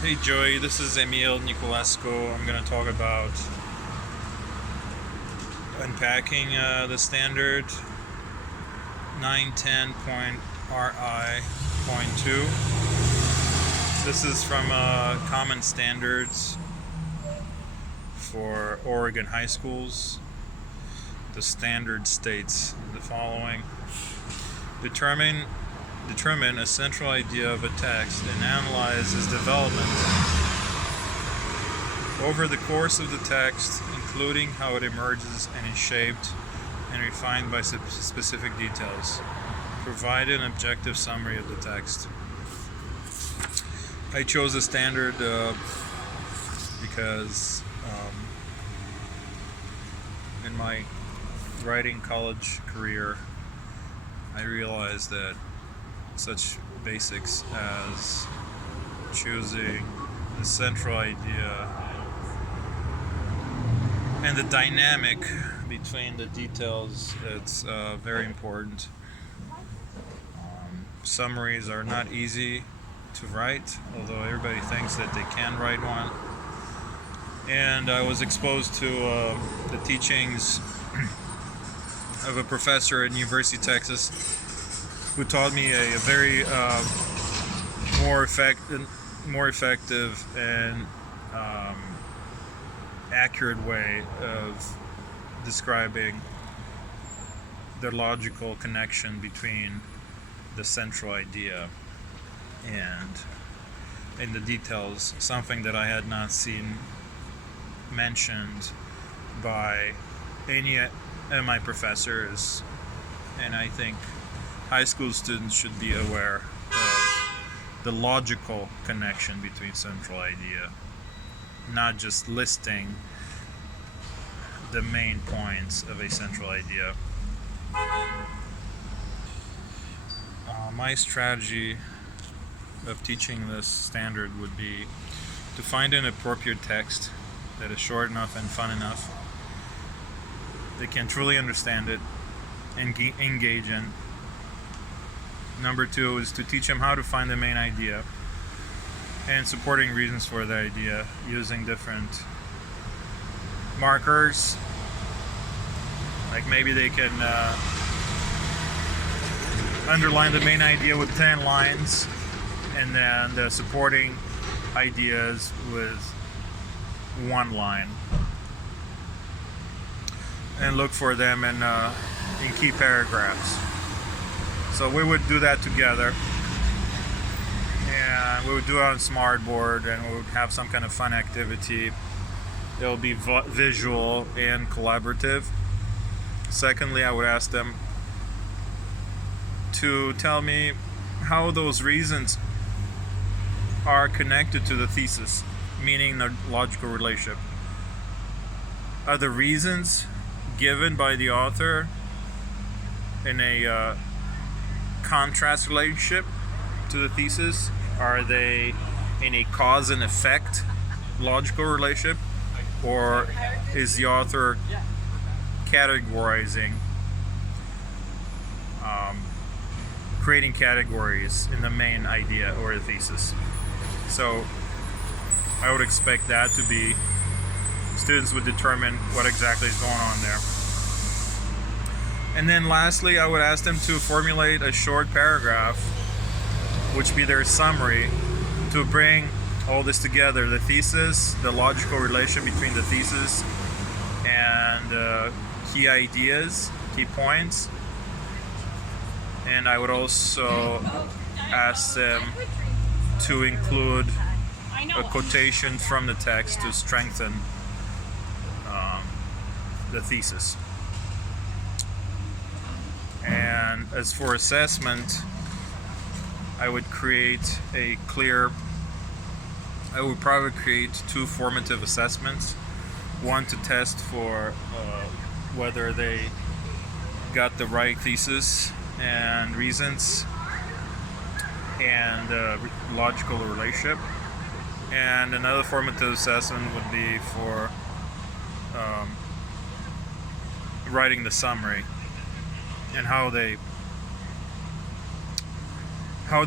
Hey Joey, this is Emil Niculescu. I'm going to talk about unpacking the standard 910.RI.2. This is from Common Standards for Oregon high schools. The standard states the following: Determine a central idea of a text and analyze its development over the course of the text, including how it emerges and is shaped and refined by specific details. Provide an objective summary of the text. I chose the standard because in my writing college career, I realized that such basics as choosing the central idea and the dynamic between the details, it's very important. Summaries are not easy to write, although everybody thinks that they can write one. And I was exposed to the teachings of a professor at University of Texas who taught me a very more effective and accurate way of describing the logical connection between the central idea and in the details, something that I had not seen mentioned by any of my professors, and I think high school students should be aware of the logical connection between central idea, not just listing the main points of a central idea. My strategy of teaching this standard would be to find an appropriate text that is short enough and fun enough, they can truly understand it and engage in. Number two is to teach them how to find the main idea and supporting reasons for the idea using different markers. Like maybe they can underline the main idea with 10 lines and then the supporting ideas with one line, and look for them in key paragraphs. So we would do that together, and we would do it on smartboard, and we would have some kind of fun activity. It will be visual and collaborative. Secondly, I would ask them to tell me how those reasons are connected to the thesis, meaning the logical relationship. Are the reasons given by the author in a contrast relationship to the thesis? Are they in a cause and effect logical relationship? Or is the author categorizing, creating categories in the main idea or the thesis? So I would expect that to be, students would determine what exactly is going on there. And then lastly, I would ask them to formulate a short paragraph, which be their summary, to bring all this together: the thesis, the logical relation between the thesis and key ideas, key points. And I would also ask them to include a quotation from the text to strengthen the thesis. And as for assessment, I would probably create two formative assessments. One to test for whether they got the right thesis and reasons and logical relationship. And another formative assessment would be for writing the summary and how they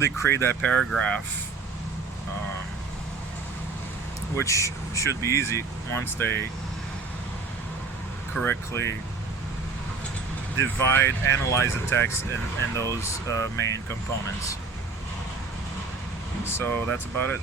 create that paragraph which should be easy once they correctly analyze the text in those main components. So that's about it.